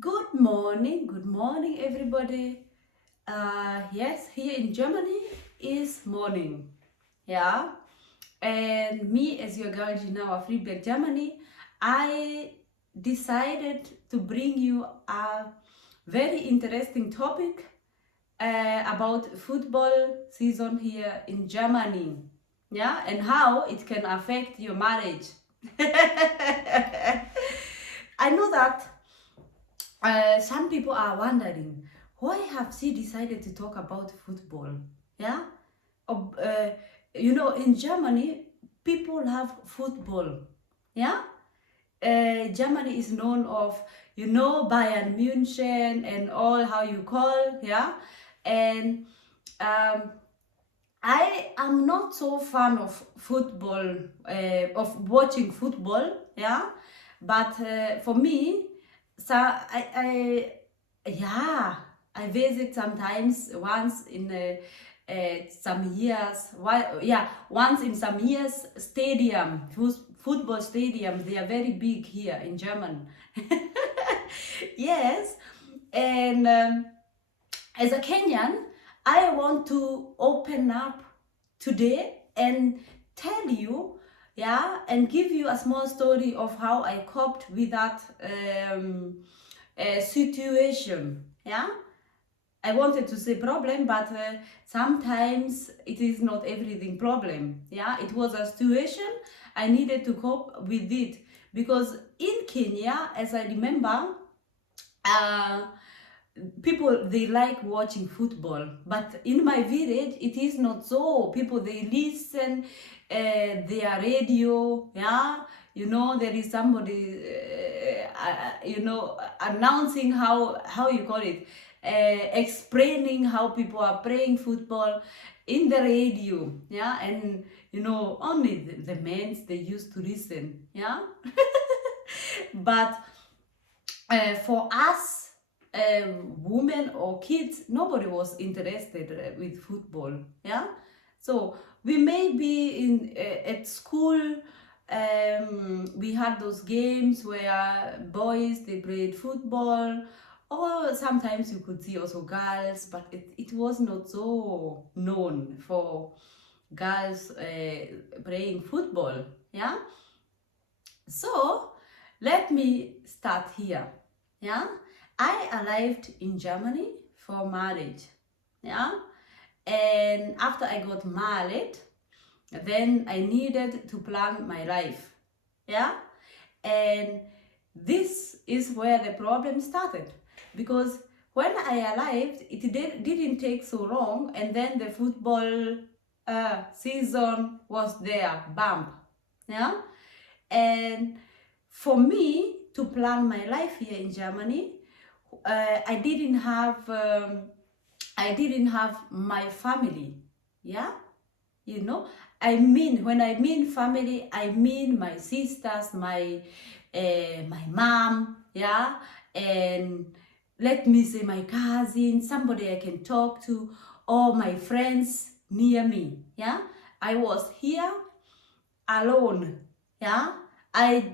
Good morning, everybody. Yes, here in Germany is morning. Yeah, and me, as your girl Gina of Friedberg, Germany, I decided to bring you a very interesting topic about football season here in Germany. Yeah, and how it can affect your marriage. I know that some people are wondering why have she decided to talk about football. Yeah. Ob- uh, in Germany people have football. Yeah. Germany is known of Bayern München and all how you call. Yeah. And um, I am not so fan of football, of watching football, yeah. But for me, so yeah, I visit sometimes once in some years. Why? Yeah, once in some years, stadium, football stadium. They are very big here in Germany. Yes, and. As a Kenyan, I want to open up today and tell you, yeah, and give you a small story of how I coped with that situation. Yeah, I wanted to say problem, but sometimes it is not everything problem. Yeah, it was a situation I needed to cope with it because in Kenya, as I remember, uh, people they like watching football, but in my village it is not so. People they listen their radio. Yeah, there is somebody announcing how you call it, explaining how people are playing football in the radio. Yeah, and only the men they used to listen. Yeah. But for us, women or kids, nobody was interested with football. Yeah, so we may be in at school. We had those games where boys they played football, or sometimes you could see also girls, but it was not so known for girls playing football. Yeah, so let me start here. Yeah, I arrived in Germany for marriage. Yeah, and after I got married, then I needed to plan my life. Yeah, and this is where the problem started because when I arrived, didn't take so long, and then the football season was there. Bam. Yeah, and for me to plan my life here in Germany, I didn't have my family. Yeah, you know. When I mean family, I mean my sisters, my mom. Yeah, and let me say my cousin, somebody I can talk to, or my friends near me. Yeah, I was here alone. Yeah, I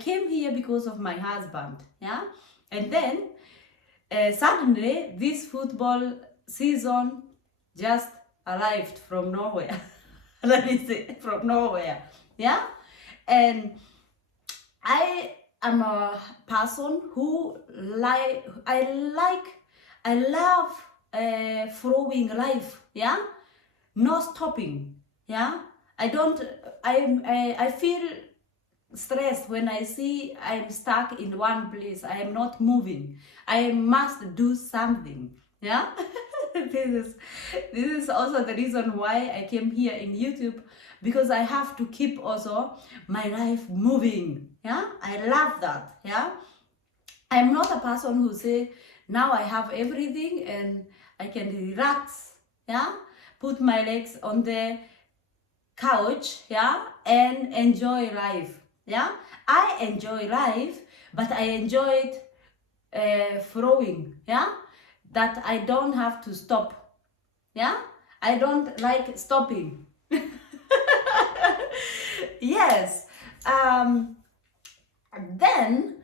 came here because of my husband. Yeah, and then suddenly this football season just arrived from nowhere. Let me say from nowhere. Yeah, and I am a person who I love throwing life. Yeah, no stopping. Yeah, I don't I feel stressed when I see I'm stuck in one place. I am not moving. I must do something. Yeah. this is this is also the reason why I came here in YouTube, because I have to keep also my life moving. Yeah, I love that. Yeah, I'm not a person who say now I have everything and I can relax. Yeah, put my legs on the couch. Yeah, and enjoy life. Yeah, I enjoy life, but I enjoy it throwing. Yeah, that I don't have to stop. Yeah, I don't like stopping. Yes. Then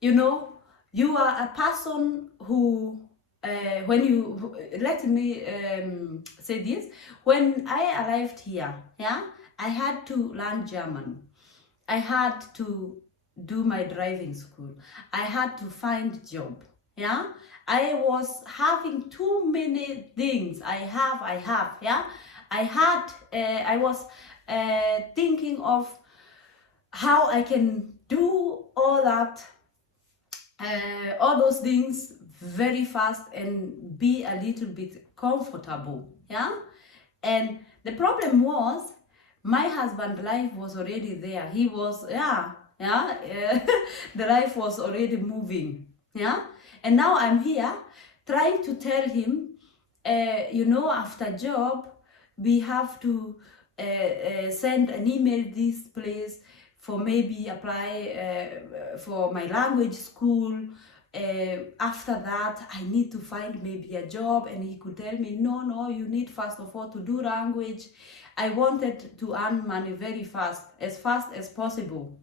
you know you are a person who when you let me say this, when I arrived here, yeah, I had to learn German. I had to do my driving school. I had to find job. Yeah, I was having too many things. I have. Yeah, I was thinking of how I can do all those things very fast and be a little bit comfortable. Yeah, and the problem was my husband life was already there. He was, the life was already moving. Yeah, and now I'm here trying to tell him, after job we have to send an email this place for maybe apply for my language school. After that I need to find maybe a job, and he could tell me, no, you need first of all to do language. I wanted to earn money very fast as possible.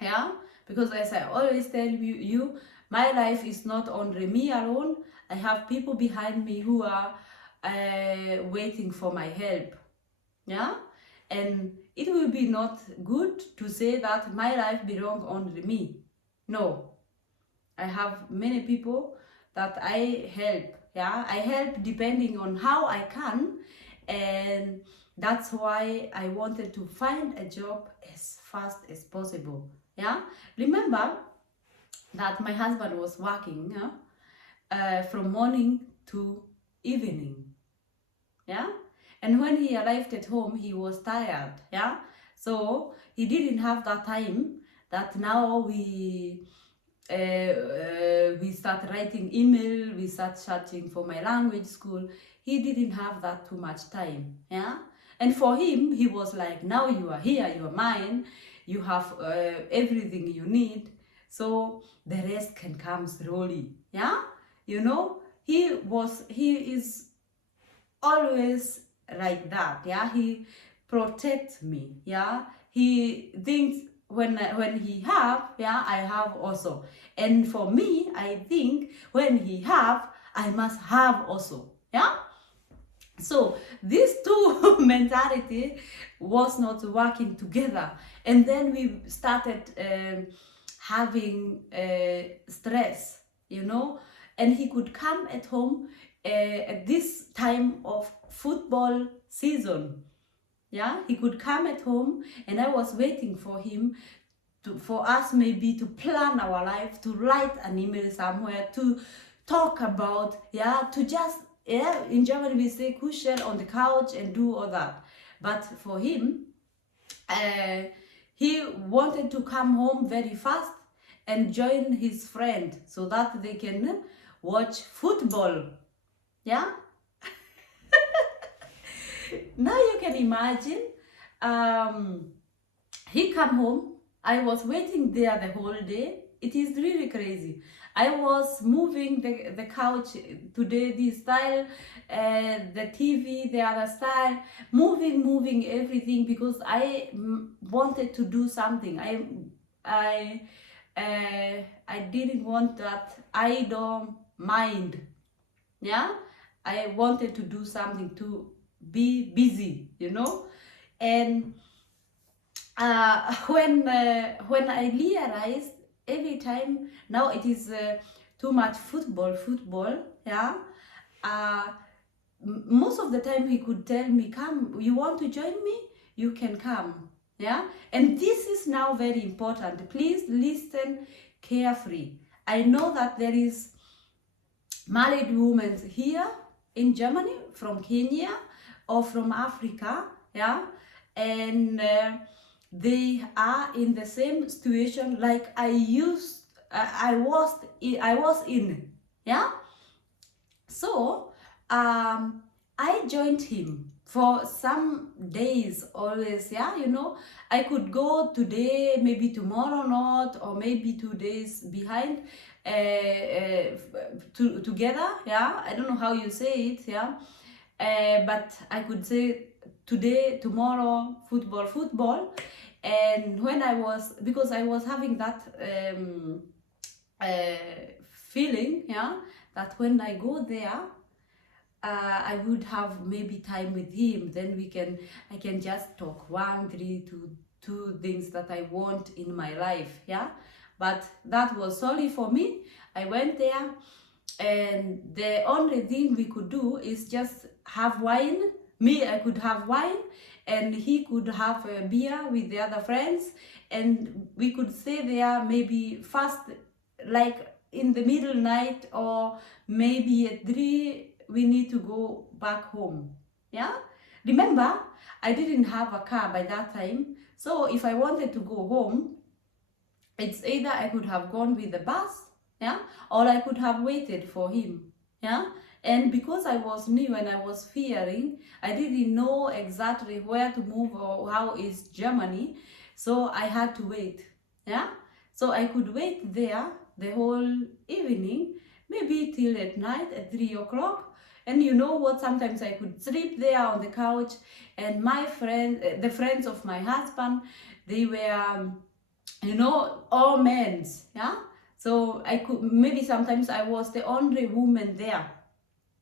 Yeah, because as I always tell you, my life is not only me alone. I have people behind me who are waiting for my help. Yeah, and it will be not good to say that my life belongs only me. No, I have many people that I help. Yeah, I help depending on how I can, and that's why I wanted to find a job as fast as possible. Yeah, remember that my husband was working from morning to evening. Yeah, and when he arrived at home he was tired. Yeah, so he didn't have that time that now we start writing email, we start searching for my language school. He didn't have that too much time. Yeah, and for him he was like, now you are here, you are mine, you have everything you need, so the rest can come slowly. Yeah, he is always like that. Yeah, he protects me. Yeah, he thinks when he have, yeah, I have also, and for me I think when he have, I must have also. Yeah, so these two mentality was not working together, and then we started having stress, and he could come at home at this time of football season. Yeah, he could come at home, and I was waiting for him for us maybe to plan our life, to write an email somewhere, to talk about, to just, in Germany we say kuscheln on the couch and do all that. But for him, he wanted to come home very fast and join his friend so that they can watch football. Yeah. Now you can imagine, he come home, I was waiting there the whole day. It is really crazy. I was moving the couch today this style, the TV the other style, moving everything, because I wanted to do something. I didn't want that idle mind. Yeah, I wanted to do something, to be busy, and when I realized every time now it is too much football. Yeah, most of the time he could tell me, come, you want to join me, you can come. Yeah, and this is now very important. Please listen carefully. I know that there is married women here in Germany from Kenya or from Africa. Yeah, and they are in the same situation like I was in. Yeah, so I joined him for some days always. Yeah, I could go today, maybe tomorrow not, or maybe 2 days behind together. Yeah, I don't know how you say it. Yeah, but I could say today, tomorrow, football. And when because I was having that feeling, yeah, that when I go there, I would have maybe time with him. Then I can just talk one, three, two things that I want in my life, yeah. But that was solely for me. I went there, and the only thing we could do is just have wine. Me, I could have wine, and he could have a beer with the other friends, and we could stay there maybe fast, like in the middle night, or maybe at 3 we need to go back home. Yeah, remember, I didn't have a car by that time, so if I wanted to go home, it's either I could have gone with the bus, yeah, or I could have waited for him, yeah. And because I was new and I was fearing, I didn't know exactly where to move or how is Germany, so I had to wait, yeah. So I could wait there the whole evening, maybe till at night at 3 o'clock. And you know what? Sometimes I could sleep there on the couch, and my friend, the friends of my husband, they were, all men's, yeah. So I could, maybe sometimes I was the only woman there,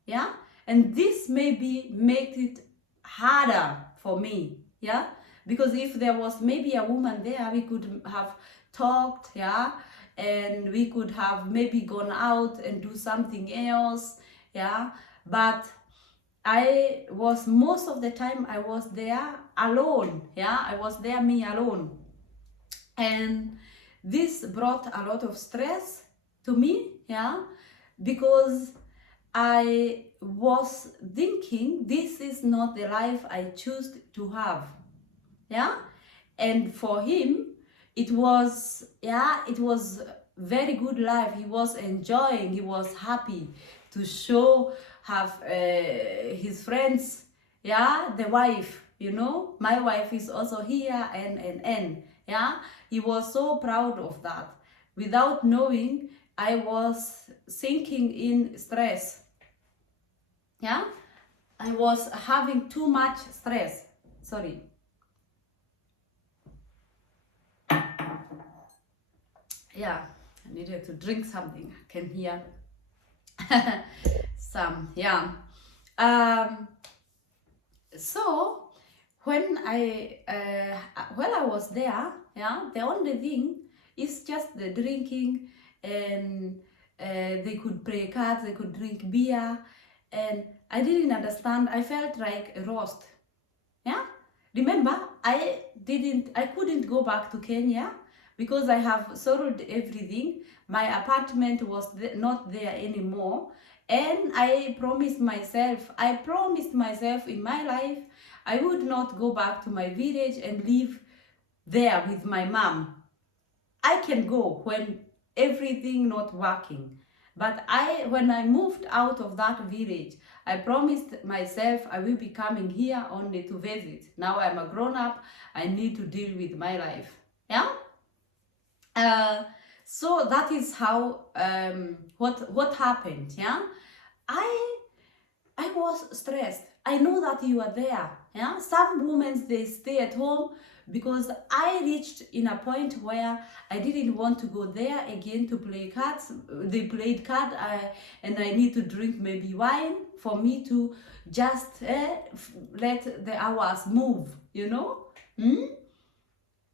yeah. And this maybe made it harder for me, yeah, because if there was maybe a woman there, we could have talked, yeah, and we could have maybe gone out and do something else, yeah. But I was, most of the time I was there alone, yeah. I was there, me alone. And this brought a lot of stress to me, yeah, because I was thinking this is not the life I choose to have, yeah. And for him, it was, yeah, it was very good life. He was enjoying, he was happy to show, have his friends, yeah, the wife, my wife is also here, and yeah. He was so proud of that. Without knowing, I was sinking in stress, yeah. I was having too much stress, sorry. Yeah, I needed to drink something. I can hear some, yeah. So when while I was there, yeah, the only thing is just the drinking, and they could play cards, they could drink beer, and I didn't understand. I felt like a roast, yeah. Remember, I couldn't go back to Kenya because I have sold everything. My apartment was not there anymore, and I promised myself in my life I would not go back to my village and live there with my mom. I can go when everything not working. But when I moved out of that village, I promised myself I will be coming here only to visit. Now I'm a grown up, I need to deal with my life. Yeah? So that is how, what happened, yeah? I was stressed. I know that you are there. Yeah, some women, they stay at home because I reached in a point where I didn't want to go there again to play cards. They played card, and I need to drink maybe wine for me to just let the hours move.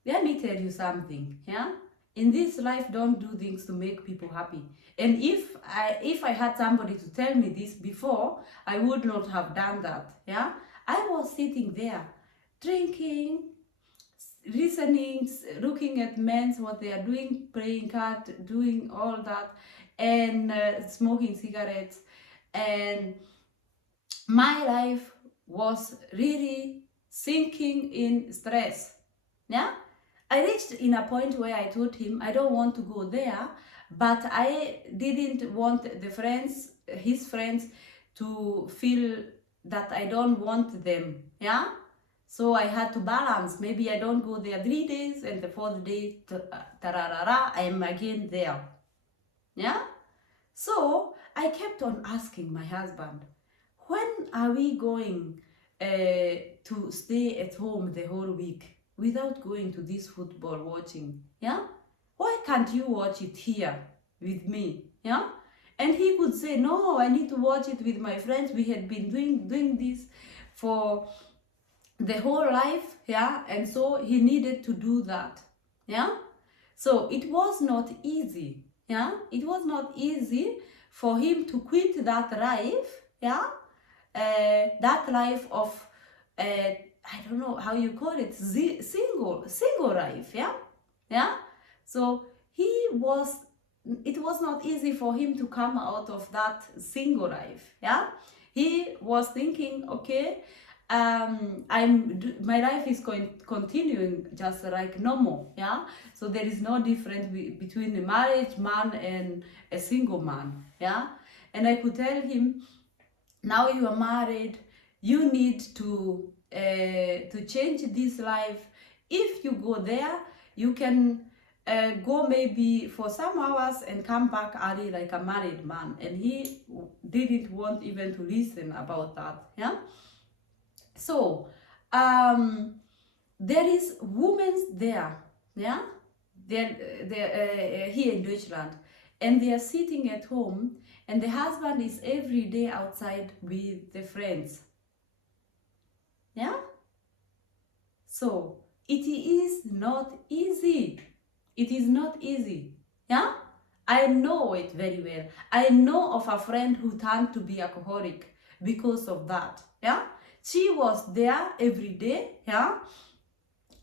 Let me tell you something. Yeah, in this life, don't do things to make people happy. And if I had somebody to tell me this before, I would not have done that. Yeah, I was sitting there, drinking, listening, looking at men, what they are doing, playing cards, doing all that, and smoking cigarettes, and my life was really sinking in stress. Yeah, I reached in a point where I told him I don't want to go there, but I didn't want his friends, to feel that I don't want them. Yeah, so I had to balance. Maybe I don't go there 3 days, and the 4th day, I am again there. Yeah, so I kept on asking my husband, when are we going to stay at home the whole week without going to this football watching? Yeah, why can't you watch it here with me, yeah? And he could say, no, I need to watch it with my friends. We had been doing this for the whole life, yeah? And so he needed to do that, yeah? So it was not easy, yeah? It was not easy for him to quit that life, yeah? That life of, I don't know how you call it, single life, yeah? Yeah? So it was not easy for him to come out of that single life, yeah? He was thinking, okay, my life is continuing just like normal, yeah? So there is no difference between a married man and a single man, yeah? And I could tell him, now you are married, you need to change this life. If you go there, you can go maybe for some hours and come back early like a married man. And he didn't want even to listen about that, yeah? So there is women there, yeah? They're here in Deutschland, and they are sitting at home, and the husband is every day outside with the friends, yeah? So it is not easy. It is not easy, yeah? I know it very well. I know of a friend who turned to be alcoholic because of that, yeah? She was there every day, yeah?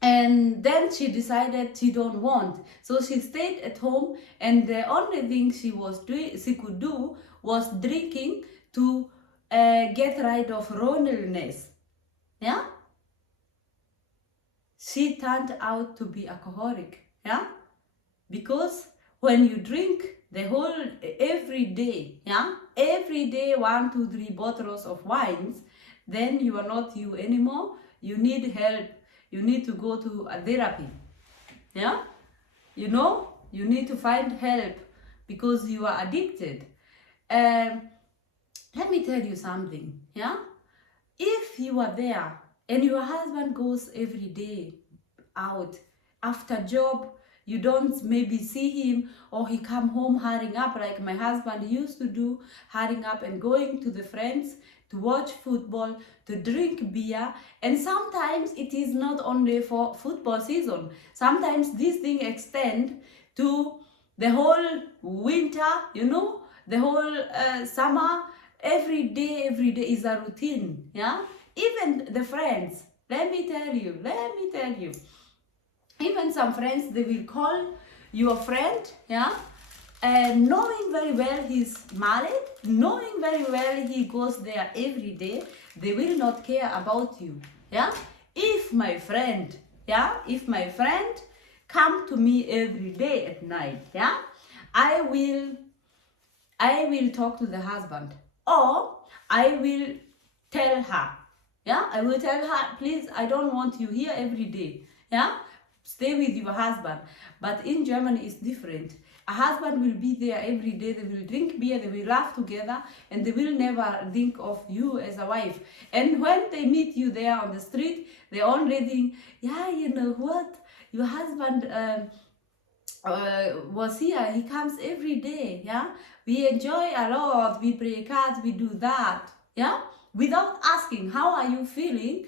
And then she decided she don't want. So she stayed at home, and the only thing she could do was drinking to get rid of loneliness, yeah? She turned out to be alcoholic, yeah? Because when you drink every day, yeah? Every day, 1, 2, 3 bottles of wines, then you are not you anymore. You need help. You need to go to a therapy, yeah? You know, you need to find help because you are addicted. Let me tell you something, yeah? If you are there and your husband goes every day out after job, you don't maybe see him, or he come home hurrying up like my husband used to do, hurrying up and going to the friends to watch football, to drink beer. And sometimes it is not only for football season. Sometimes this thing extend to the whole winter, you know, the whole summer. Every day is a routine, yeah? Even the friends, let me tell you, even some friends, they will call your friend, yeah? And knowing very well he's married, knowing very well he goes there every day, they will not care about you, yeah? If my friend come to me every day at night, yeah? I will talk to the husband, or I will tell her, yeah? I will tell her, please, I don't want you here every day, yeah? Stay with your husband. But in Germany, it's different. A husband will be there every day. They will drink beer, they will laugh together, and they will never think of you as a wife. And when they meet you there on the street, they only think, yeah, you know what? Your husband was here. He comes every day, yeah? We enjoy a lot. We play cards, we do that, yeah? Without asking, how are you feeling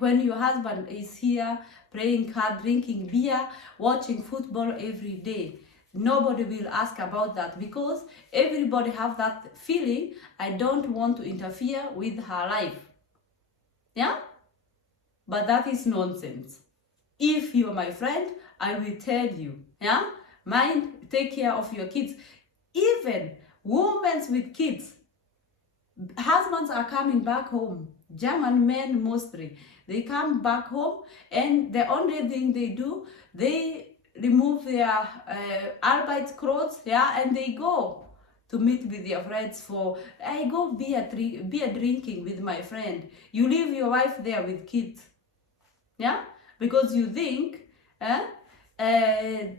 when your husband is here playing card, drinking beer, watching football every day? Nobody will ask about that, because everybody have that feeling, I don't want to interfere with her life, yeah? But that is nonsense. If you're my friend, I will tell you, yeah? Mind, take care of your kids. Even women with kids, husbands are coming back home. German men mostly, they come back home, and the only thing they do, they remove their Arbeitskreuz, yeah, and they go to meet with their friends for, I go beer drinking with my friend. You leave your wife there with kids, yeah, because you think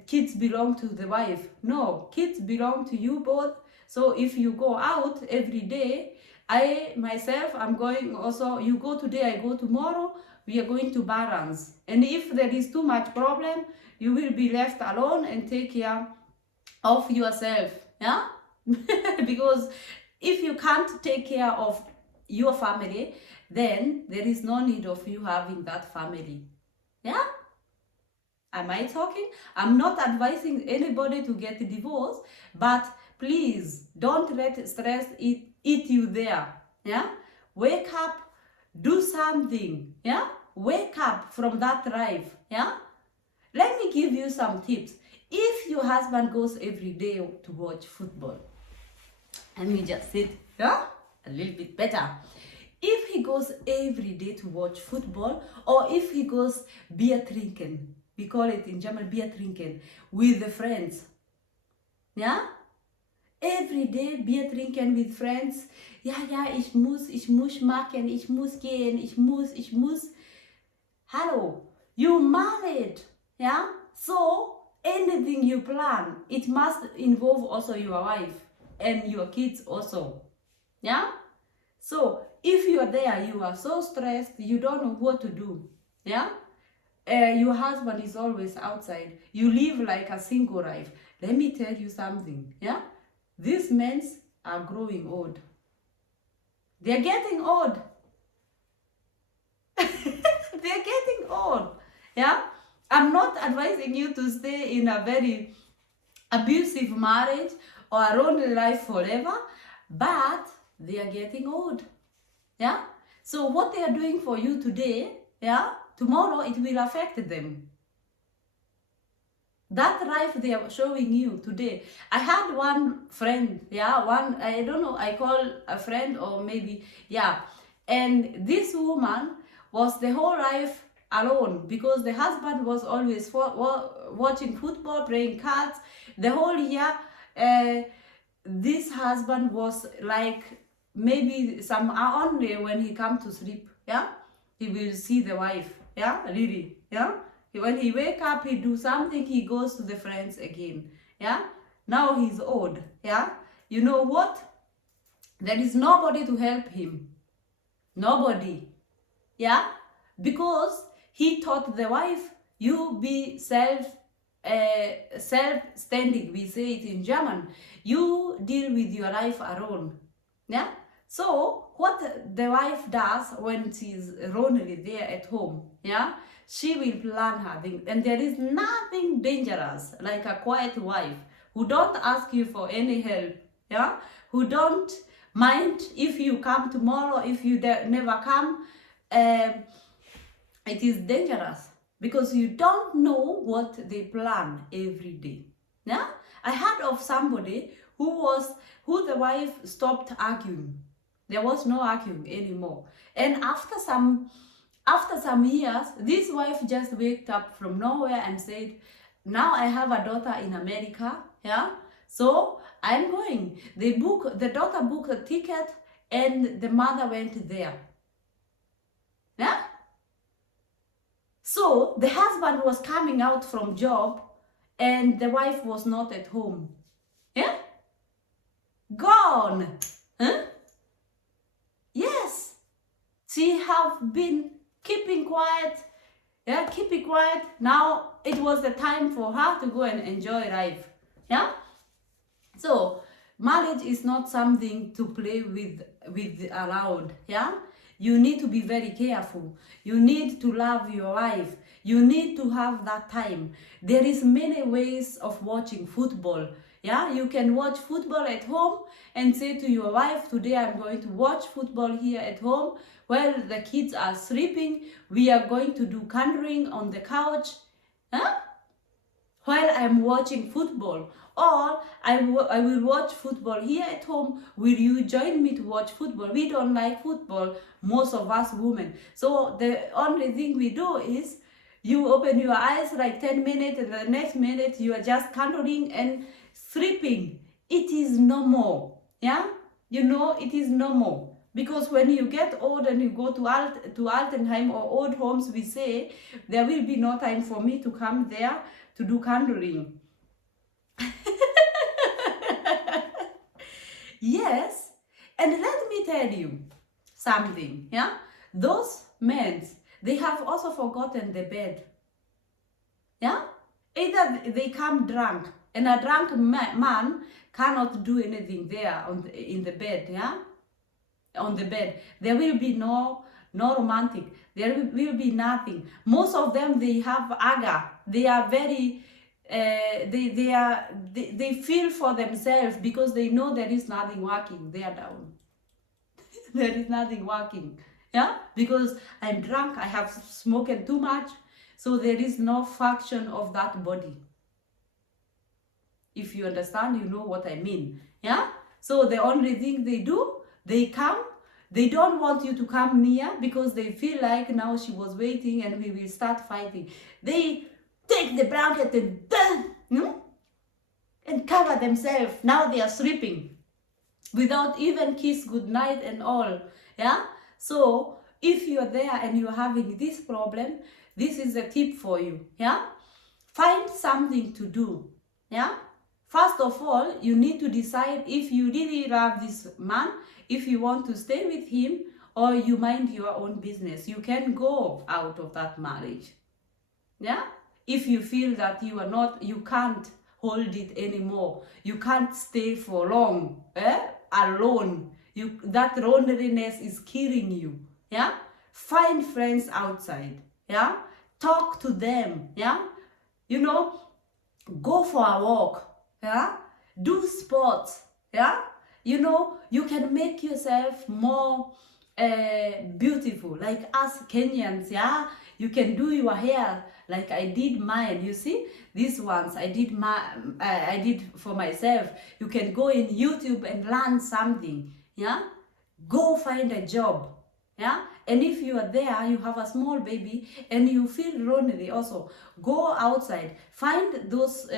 kids belong to the wife. No, kids belong to you both. So if you go out every day, I myself, I'm going also, you go today, I go tomorrow, we are going to Barans. And if there is too much problem, you will be left alone and take care of yourself, yeah. Because if you can't take care of your family, then there is no need of you having that family, yeah. Am I talking? I'm not advising anybody to get divorced, but please don't let stress eat you there. Yeah? Wake up, do something. Yeah? Wake up from that drive. Yeah? Let me give you some tips. If your husband goes every day to watch football, let me just sit, yeah, a little bit better. If he goes every day to watch football, or if he goes beer trinken, we call it in German beer trinken, with the friends, yeah, every day Bier trinken with friends. Ja, ja, ich muss machen, ich muss gehen, ich muss. Hallo, you married, yeah? So anything you plan, it must involve also your wife and your kids also, yeah? So if you are there, you are so stressed, you don't know what to do, yeah? Your husband is always outside. You live like a single life. Let me tell you something, yeah? These men are growing old. They're getting old. They're getting old, yeah? I'm not advising you to stay in a very abusive marriage or a lonely life forever, but they are getting old, yeah? So what they are doing for you today, yeah, tomorrow it will affect them. That life they are showing you today. I had one friend, yeah, one, I don't know, I call a friend or maybe, yeah. And this woman was the whole life alone because the husband was always watching football, playing cards. The whole year, this husband was like maybe some only when he come to sleep, yeah, he will see the wife, yeah, really, yeah. When he wake up, he do something, he goes to the friends again, yeah. Now he's old, yeah. You know what? There is nobody to help him, nobody, yeah, because he taught the wife, you be self-standing, we say it in German. You deal with your life alone, yeah. So what the wife does when she's lonely there at home, yeah, she will plan her thing, and there is nothing dangerous like a quiet wife who don't ask you for any help, yeah, who don't mind if you come tomorrow, if you never come. It is dangerous because you don't know what they plan every day. Yeah, I heard of somebody who the wife stopped arguing. There was no arguing anymore, and after some years, this wife just waked up from nowhere and said, now I have a daughter in America, yeah, so I'm going. The daughter booked a ticket and the mother went there, yeah. So the husband was coming out from job and the wife was not at home, yeah, gone, huh? Yes, she have been keeping quiet, yeah, keep it quiet. Now it was the time for her to go and enjoy life, yeah. So marriage is not something to play with around, yeah. You need to be very careful. You need to love your wife. You need to have that time. There is many ways of watching football, yeah. You can watch football at home and say to your wife, today I'm going to watch football here at home while the kids are sleeping. We are going to do canoeing on the couch, huh? While I'm watching football, or I will watch football here at home. Will you join me to watch football? We don't like football, most of us women. So the only thing we do is you open your eyes like 10 minutes and the next minute you are just canoeing and sleeping. It is normal, yeah? You know, it is normal. Because when you get old and you go to Altenheim or old homes, we say, there will be no time for me to come there to do canoeing. Yes, and let me tell you something, yeah? Those men, they have also forgotten the bed, yeah? Either they come drunk And a drunk man cannot do anything there in the bed, yeah? On the bed. There will be no romantic. There will be nothing. Most of them, they have anger. They are very, they feel for themselves because they know there is nothing working. They are down. There is nothing working. Yeah? Because I'm drunk, I have smoked too much. So there is no function of that body. If you understand, you know what I mean. Yeah? So the only thing they do, they come. They don't want you to come near because they feel like now she was waiting and we will start fighting. They take the blanket and cover themselves. Now they are sleeping without even kiss goodnight and all. Yeah? So if you're there and you're having this problem, this is a tip for you. Yeah? Find something to do. Yeah? First of all, you need to decide if you really love this man, if you want to stay with him, or you mind your own business. You can go out of that marriage. Yeah? If you feel that you can't hold it anymore. You can't stay for long, alone. That loneliness is killing you. Yeah? Find friends outside. Yeah? Talk to them. Yeah? Go for a walk. Yeah? Do sports. Yeah? You can make yourself more beautiful, like us Kenyans. Yeah? You can do your hair like I did mine. You see, these ones I did for myself. You can go in YouTube and learn something. Yeah? Go find a job. Yeah? And if you are there, you have a small baby and you feel lonely also, go outside. Find those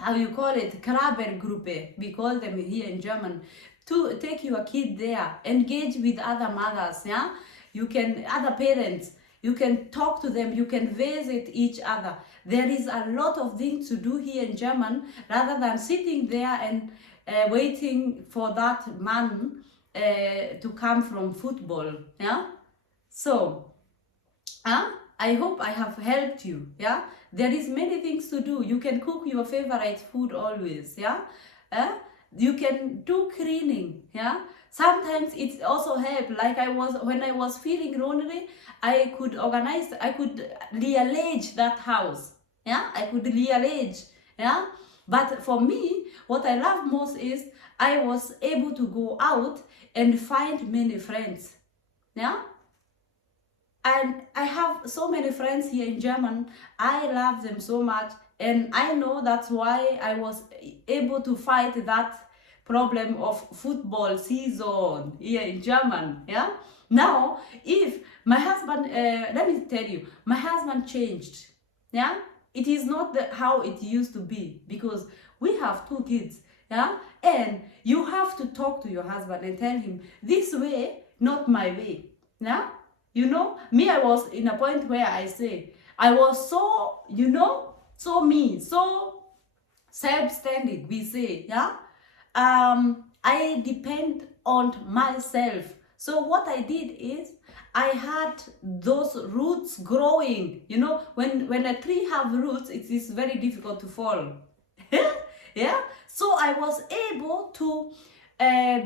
how you call it, Krabbelgruppe, we call them here in German, to take your kid there, engage with other mothers, yeah? Other parents, you can talk to them, you can visit each other. There is a lot of things to do here in German, rather than sitting there and waiting for that man to come from football, yeah? So, I hope I have helped you. Yeah, there is many things to do. You can cook your favorite food always. Yeah, you can do cleaning. Yeah, sometimes it also help. Like when I was feeling lonely, I could rearrange that house. Yeah, I could rearrange. Yeah, but for me, what I love most is I was able to go out and find many friends. Yeah. And I have so many friends here in German. I love them so much. And I know that's why I was able to fight that problem of football season here in German. Yeah. Now, if my husband, let me tell you, my husband changed. Yeah. It is not how it used to be, because we have 2 kids. Yeah. And you have to talk to your husband and tell him, this way, not my way. Yeah. Me, I was in a point where I say, I was so, so me, so self-standing, we say, yeah? I depend on myself. So what I did is, I had those roots growing. When a tree have roots, it is very difficult to fall. Yeah? So I was able to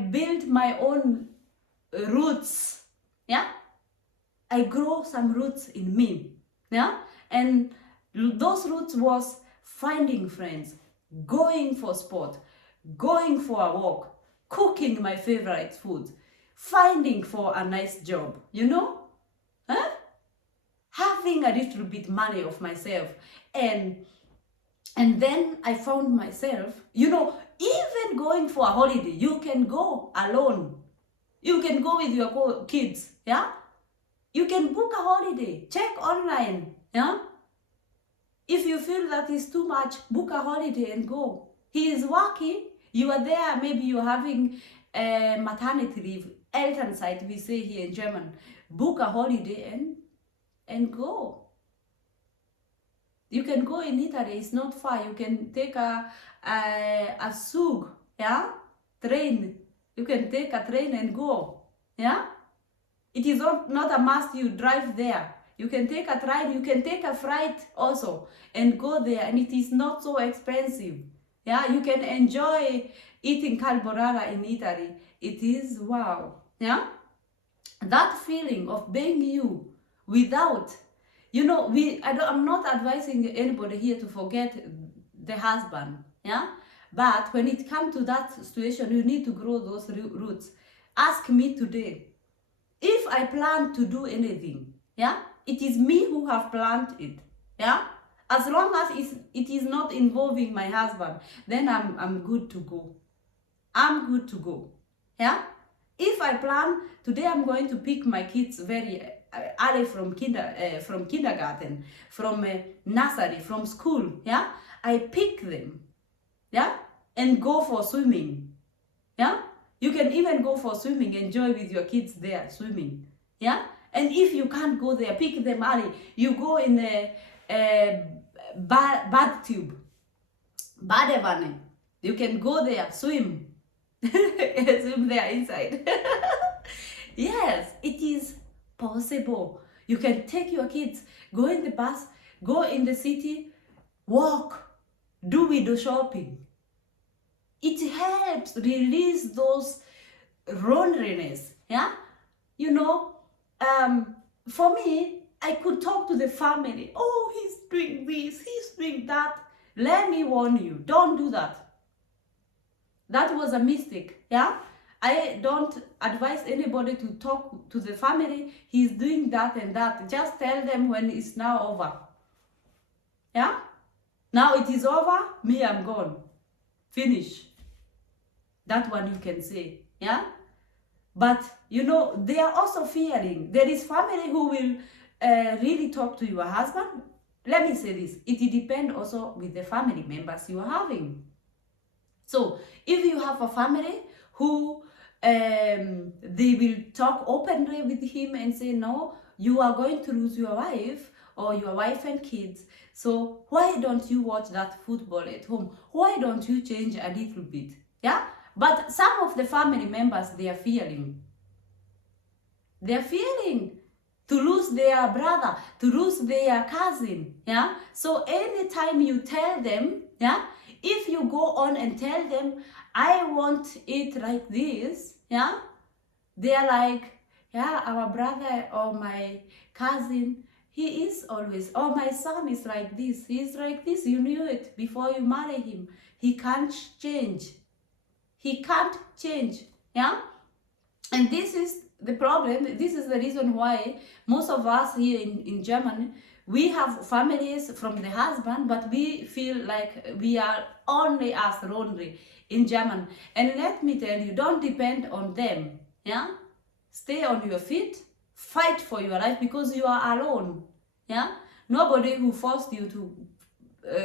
build my own roots. Yeah? I grow some roots in me, yeah? And those roots was finding friends, going for sport, going for a walk, cooking my favorite food, finding for a nice job, huh? Having a little bit money of myself. And then I found myself, even going for a holiday, you can go alone. You can go with your kids, yeah? You can book a holiday, check online, yeah? If you feel that is too much, book a holiday and go. He is working, you are there, maybe you're having maternity leave, Elternzeit, we say here in German. Book a holiday and go. You can go in Italy, it's not far. You can take a Zug, yeah? Train. You can take a train and go, yeah? It is not a must you drive there. You can take a train, you can take a flight also and go there, and it is not so expensive. Yeah, you can enjoy eating carbonara in Italy. It is wow. Yeah, that feeling of being you without, I'm not advising anybody here to forget the husband. Yeah, but when it comes to that situation, you need to grow those roots. Ask me today, if I plan to do anything, yeah, it is me who have planned it. Yeah, as long as it is not involving my husband, then I'm good to go. I'm good to go. Yeah, if I plan today, I'm going to pick my kids very early from kindergarten, from nursery, from school. Yeah, I pick them. Yeah, and go for swimming. Yeah, you can even go for swimming, enjoy with your kids there swimming. Yeah, and if you can't go there, pick them early. You go in a bath tube, badewanne. You can go there, swim. Swim there inside. Yes, it is possible. You can take your kids, go in the bus, go in the city, walk, do window shopping. It helps release those loneliness. Yeah, for me, I could talk to the family. Oh, he's doing this, he's doing that. Let me warn you, don't do that. That was a mistake. Yeah, I don't advise anybody to talk to the family. He's doing that and that. Just tell them when it's now over. Yeah, now it is over. Me, I'm gone. Finish. That one you can say. Yeah, but they are also fearing. There is family who will really talk to your husband. Let me say this, it depends also with the family members you are having. So if you have a family who they will talk openly with him and say, no, you are going to lose your wife or your wife and kids, so why don't you watch that football at home? Why don't you change a little bit? Yeah, but some of the family members, they are fearing to lose their brother, to lose their cousin. Yeah, so anytime you tell them, yeah, if you go on and tell them, I want it like this, yeah, they are like, yeah, our brother or my cousin, he is always, oh, my son is like this, he's like this, you knew it before you marry him, he can't change. Yeah, and this is the problem. This is the reason why most of us here in Germany, we have families from the husband, but we feel like we are only as lonely in Germany. And let me tell you, don't depend on them. Yeah, stay on your feet, fight for your life, because you are alone. Yeah, nobody who forced you to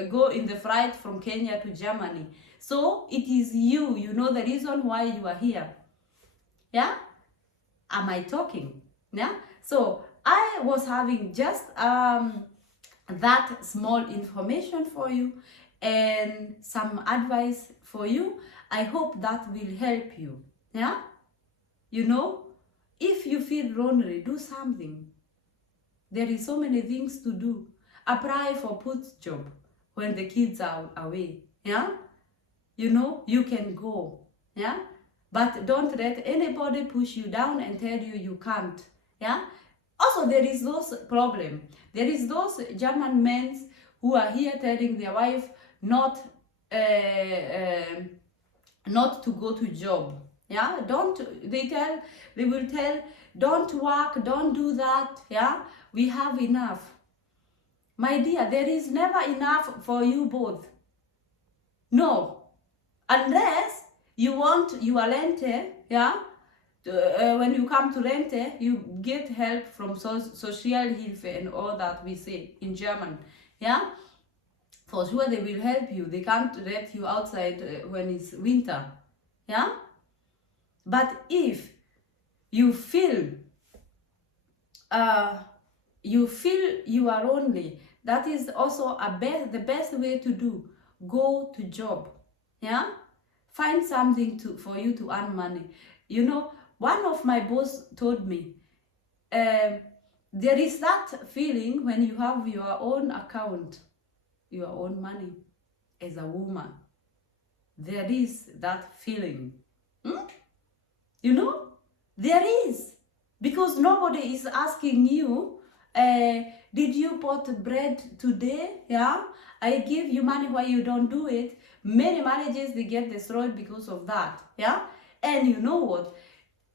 go in the flight from Kenya to Germany. So it is you. You know the reason why you are here. Yeah, am I talking? Yeah, so I was having just that small information for you and some advice for you. I hope that will help you. Yeah, if you feel lonely, do something. There is so many things to do. Apply for put job when the kids are away. Yeah, you can go. Yeah, but don't let anybody push you down and tell you can't. Yeah, also there is those problem. There is those German men who are here telling their wife not to go to job. Yeah, they will tell, don't work, don't do that. Yeah, we have enough. My dear, there is never enough for you both. No, unless you want your rente. Yeah, when you come to rente, you get help from Sozialhilfe and all that we say in German. Yeah, for sure they will help you. They can't let you outside when it's winter. Yeah, but if you feel you are lonely, that is also the best way to do. Go to job. Yeah, find something for you to earn money. One of my boss told me, there is that feeling when you have your own account, your own money as a woman. There is that feeling. You know, there is. Because nobody is asking you, did you bought bread today? Yeah, I give you money, why you don't do it? Many marriages, they get destroyed because of that. Yeah, and you know what?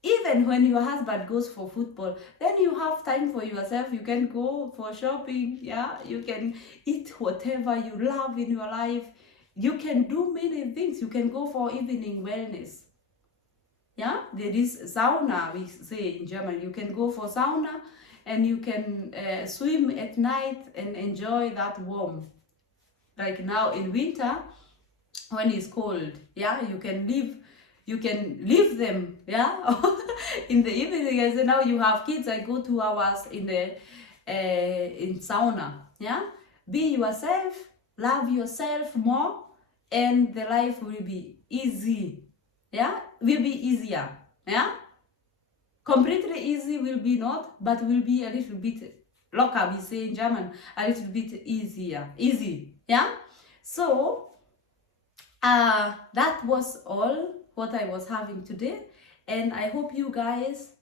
Even when your husband goes for football, then you have time for yourself. You can go for shopping. Yeah, you can eat whatever you love in your life. You can do many things. You can go for evening wellness. Yeah, there is sauna, we say in German. You can go for sauna and you can swim at night and enjoy that warm. Like now in winter, when it's cold, yeah, you can leave them, yeah. In the evening, I say now you have kids, I go 2 hours in the in sauna, yeah. Be yourself, love yourself more, and the life will be easy, yeah, will be easier, yeah. Completely easy will be not, but will be a little bit locker, we say in German, a little bit easy, yeah. So that was all what I was having today, and I hope you guys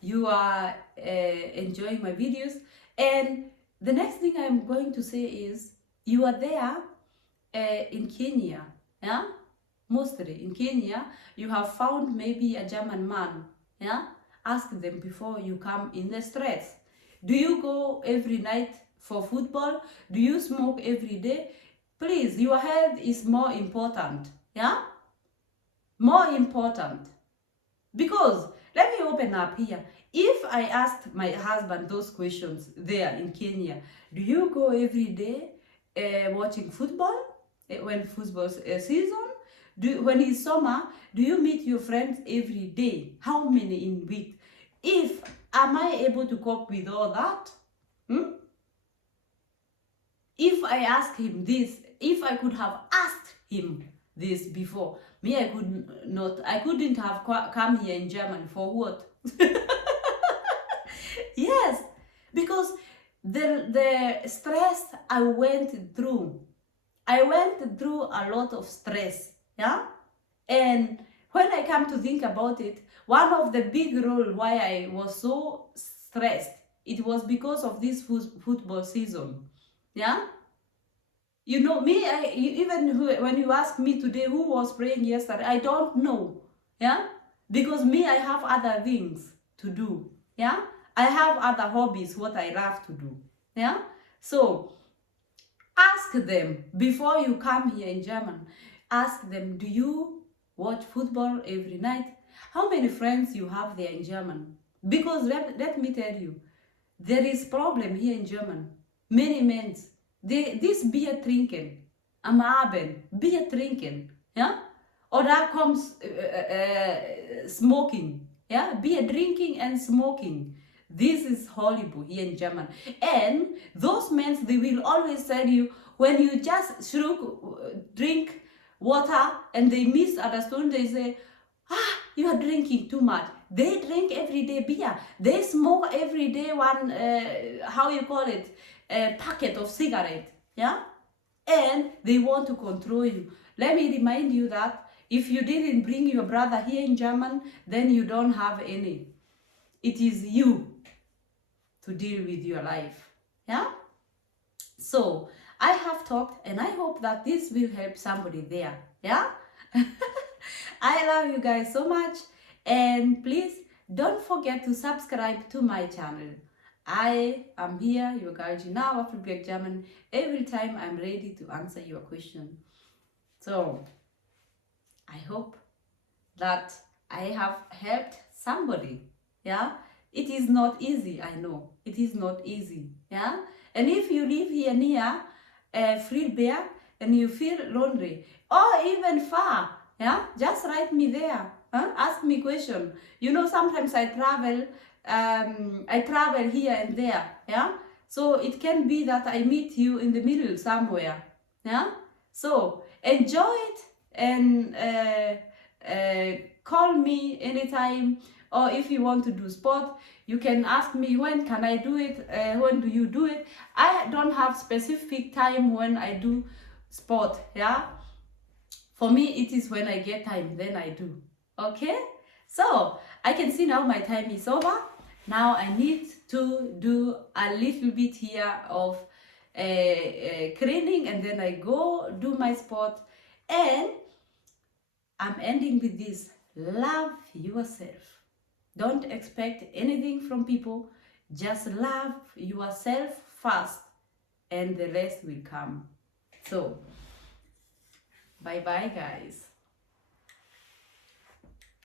you are enjoying my videos. And the next thing I'm going to say is, you are there in Kenya, yeah, mostly in Kenya, you have found maybe a German man, yeah. Ask them before you come in the streets, do you go every night for football? Do you smoke every day? Please, your health is more important, yeah? More important. Because, let me open up here. If I asked my husband those questions there in Kenya, do you go every day watching football when football season? When it's summer, do you meet your friends every day? How many in week? Am I able to cope with all that? If I ask him this, if I could have asked him this before, I couldn't have come here in Germany for what? Yes, because the stress I went through a lot of stress, yeah. And when I come to think about it, one of the big role why I was so stressed, it was because of this football season, yeah. You know me, when you ask me today who was praying yesterday, I don't know, yeah, because I have other things to do, yeah. I have other hobbies, what I love to do, yeah. So ask them before you come here in German. Ask them, do you watch football every night? How many friends you have there in German? Because let me tell you, there is problem here in German. Many men, this beer trinken, am Abend, beer trinken, yeah? Or that comes smoking, yeah? Beer drinking and smoking. This is horrible here in German. And those men, they will always tell you, when you just drink water and they misunderstand, they say, you are drinking too much. They drink every day beer. They smoke every day one, packet of cigarette, yeah? And they want to control you. Let me remind you that if you didn't bring your brother here in German, then you don't have any. It is you to deal with your life, yeah? So I have talked, and I hope that this will help somebody there, yeah? I love you guys so much, and please don't forget to subscribe to my channel. I am here, your girl Gina Waffelberg German, every time I'm ready to answer your question. So I hope that I have helped somebody, yeah? It is not easy, I know. It is not easy, yeah? And if you live here near Friedberg and you feel lonely, or even far, yeah, just write me there, ask me question. You know, sometimes I travel here and there, yeah. So it can be that I meet you in the middle somewhere, yeah. So enjoy it, and call me anytime, or if you want to do sport, you can ask me, when can I do it, when do you do it? I don't have specific time when I do sport. Yeah, for me it is when I get time, then I do. Okay, so I can see now my time is over. Now I need to do a little bit here of cleaning, and then I go do my sport. And I'm ending with this: love yourself. Don't expect anything from people. Just love yourself first, and the rest will come. So, bye bye, guys.